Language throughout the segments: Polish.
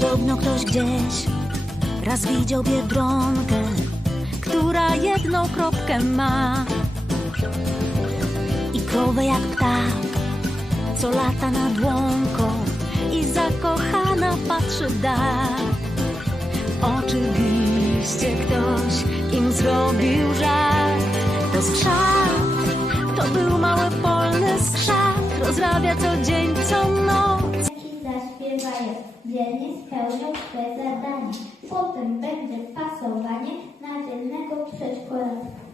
Podobno ktoś gdzieś raz widział biedronkę, która jedną kropkę ma. I krowę jak ptak, co lata nad łąką i zakochana patrzy da. Oczywiście ktoś im zrobił żart, to skrzat, to był mały polny skrzat, rozrabia co dzień, co noc zaśpiewają. Dzielnie spełnią swe zadanie. Potem będzie pasowanie na dzielnego przedszkolaka.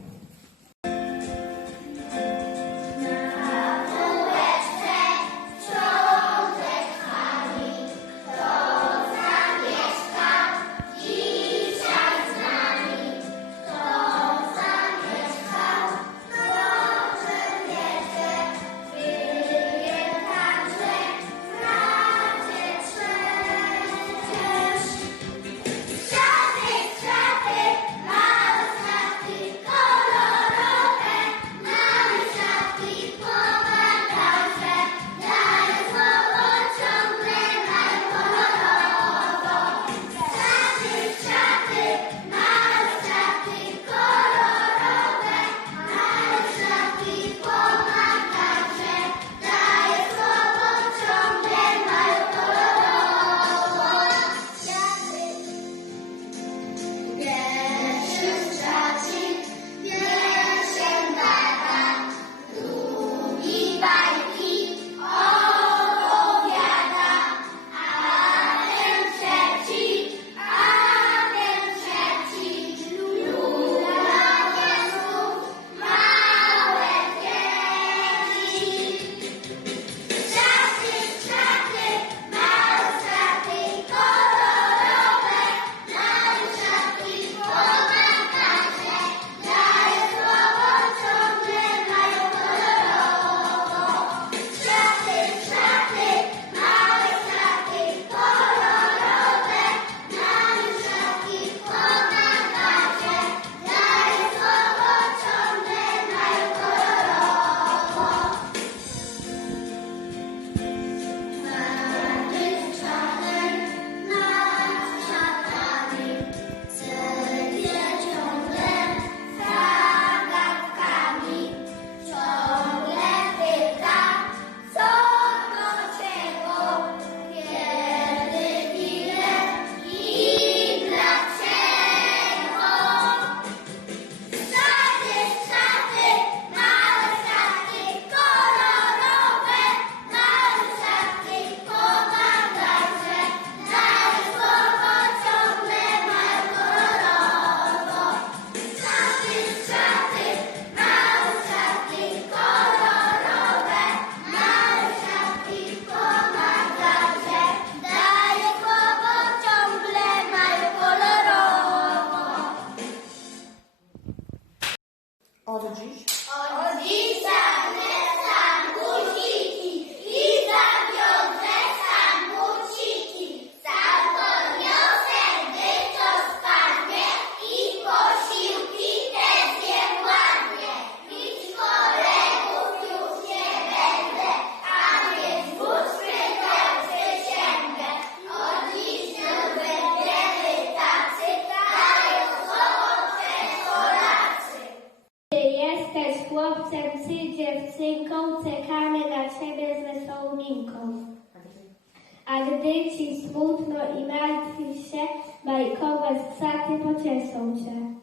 bajkowe ssaki pocieszą cię.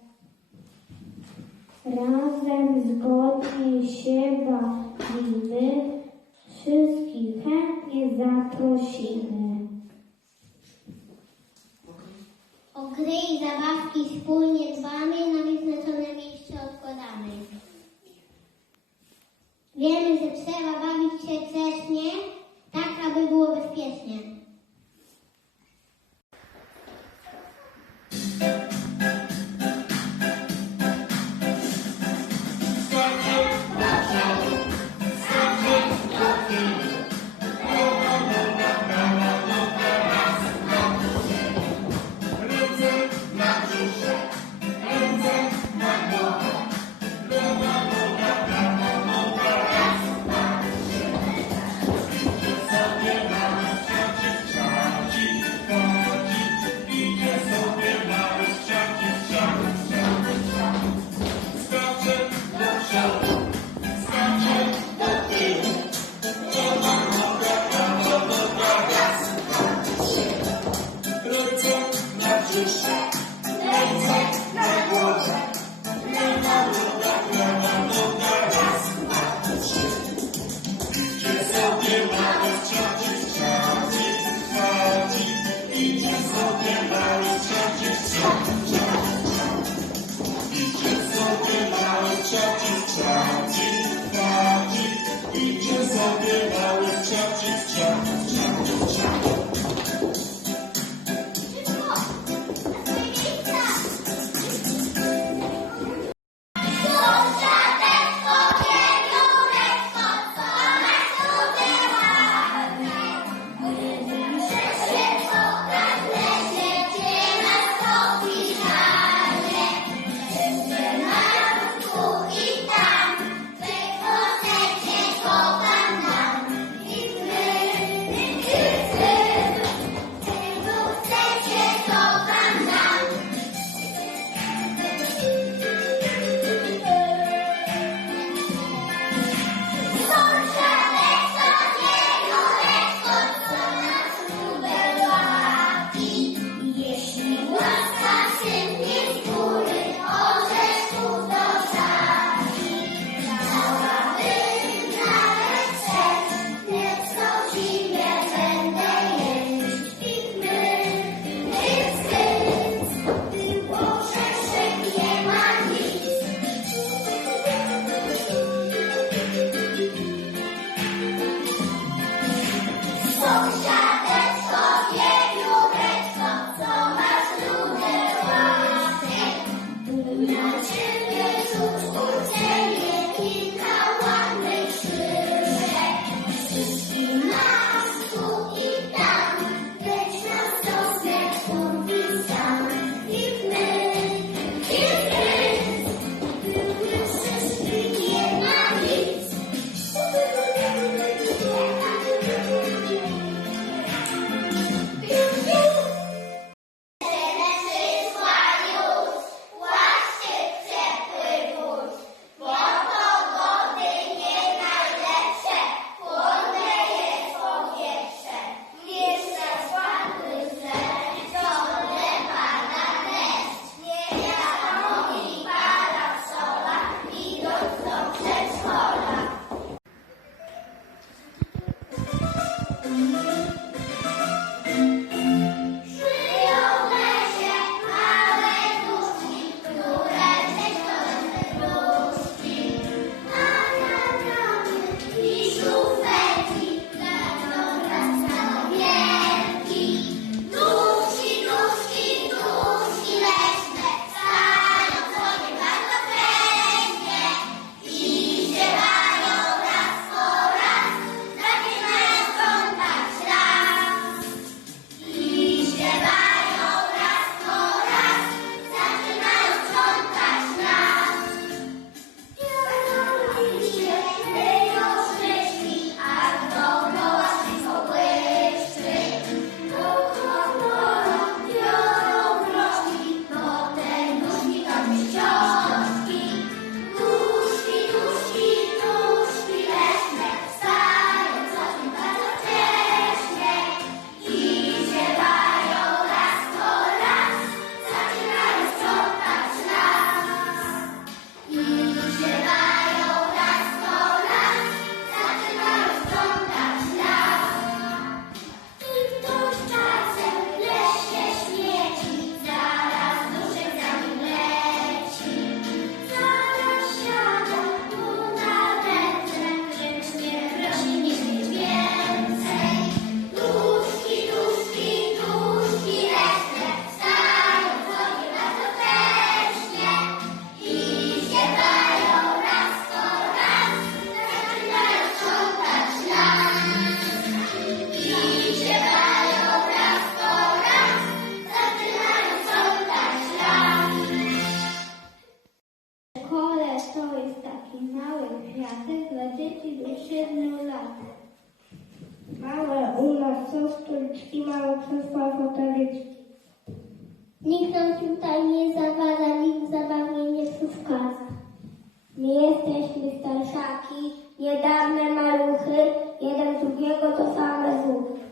Razem zgodnie się bawimy, wszystkich chętnie zaprosimy. O gry i zabawki wspólnie dbamy, na wyznaczone miejsce odkładamy. Wiemy, że trzeba bawić się grzecznie, tak aby było bezpiecznie. Kwiaty dla dzieci 7 lat. Małe u nas są stoliczki, małe krzesła, foteliczki. Nikt nam tutaj nie zawada, nikt zabawnie nie przeszkadza. Nie jesteśmy starszaki, niedawne maluchy, jeden drugiego to same zuchy.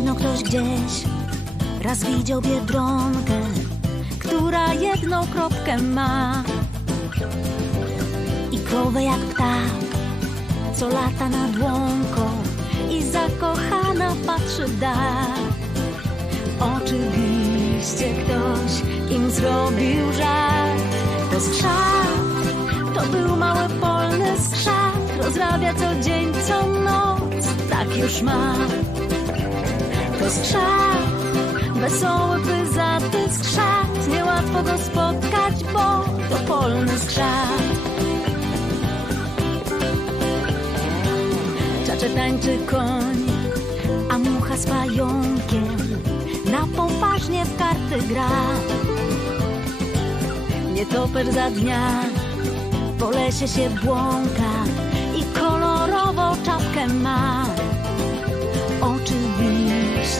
Podobno ktoś gdzieś raz widział biedronkę, która jedną kropkę ma. I krowę jak ptak, co lata nad łąką i zakochana patrzy dal. Oczywiście ktoś im zrobił żart. To skrzat, to był mały polny skrzat, rozrabia co dzień, co noc, tak już ma. To skrzat, wesoły, pyzaty skrzat, niełatwo go spotkać, bo to polny skrzat. Czacze tańczy koń, a mucha z pająkiem na poważnie w karty gra. Nietoperz za dnia po lesie się błąka i kolorową czapkę ma.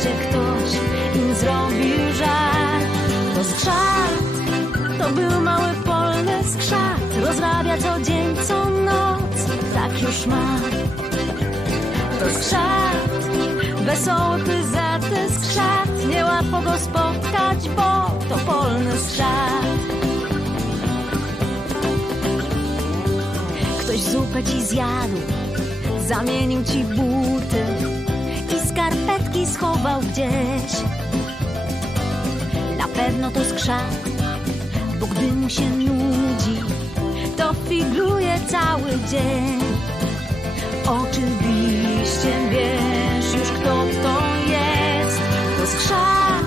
Oczywiście ktoś im zrobił żart. To skrzat, to był mały polny skrzat. Rozrabia co dzień, co noc, tak już ma. To skrzat, wesoły, pyzaty skrzat. Niełatwo go spotkać, bo to polny skrzat. Ktoś zupę ci zjadł, zamienił ci buty i skarpetki schował gdzieś. Na pewno to skrzat, bo gdy mu się nudzi, to figluje cały dzień. Oczywiście wiesz już kto to jest. To skrzat,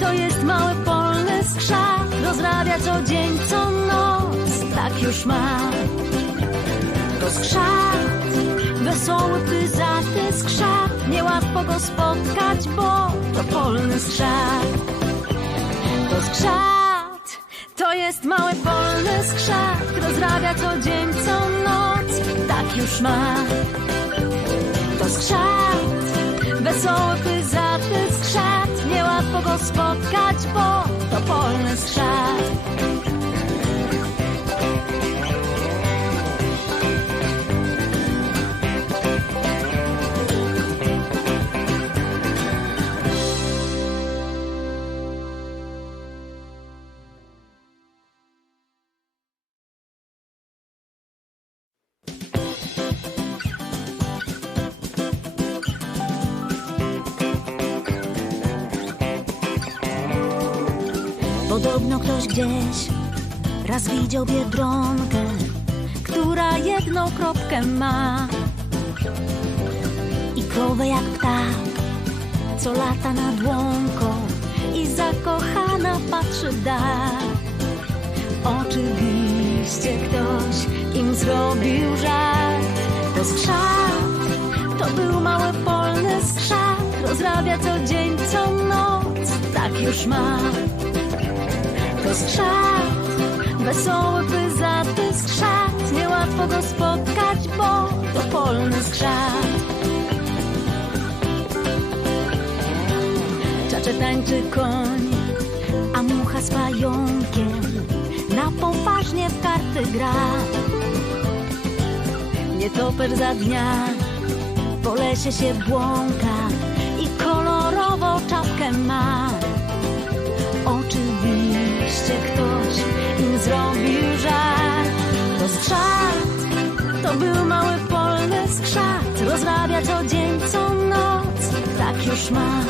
to jest mały polny skrzat. Rozrabia co dzień, co noc, tak już ma. To skrzat, wesoły, pyzaty skrzat. Niełatwo go spotkać, bo to polny skrzat. To skrzat, to jest mały polny skrzat. Rozrabia co dzień, co noc, tak już ma. To skrzat, wesoły, pyzaty skrzat. go spotkać, bo to polny skrzat. Ktoś gdzieś raz widział biedronkę, która jedną kropkę ma. I krowę jak ptak, co lata nad łąką i zakochana patrzy w dal. Oczywiście ktoś im zrobił żart. To skrzat, to był mały polny skrzat, rozrabia co dzień, co noc, tak już ma skrzat Wesoły, pyzaty skrzat. Niełatwo go spotkać, bo to polny skrzat. Czacze tańczy koń A mucha z pająkiem Na poważnie w karty gra. Nietoperz za dnia Po lesie się błąka I kolorową czapkę ma Oczywiście ktoś im zrobił żart. To skrzat, to był mały polny skrzat. Rozrabia co dzień, co noc, tak już ma.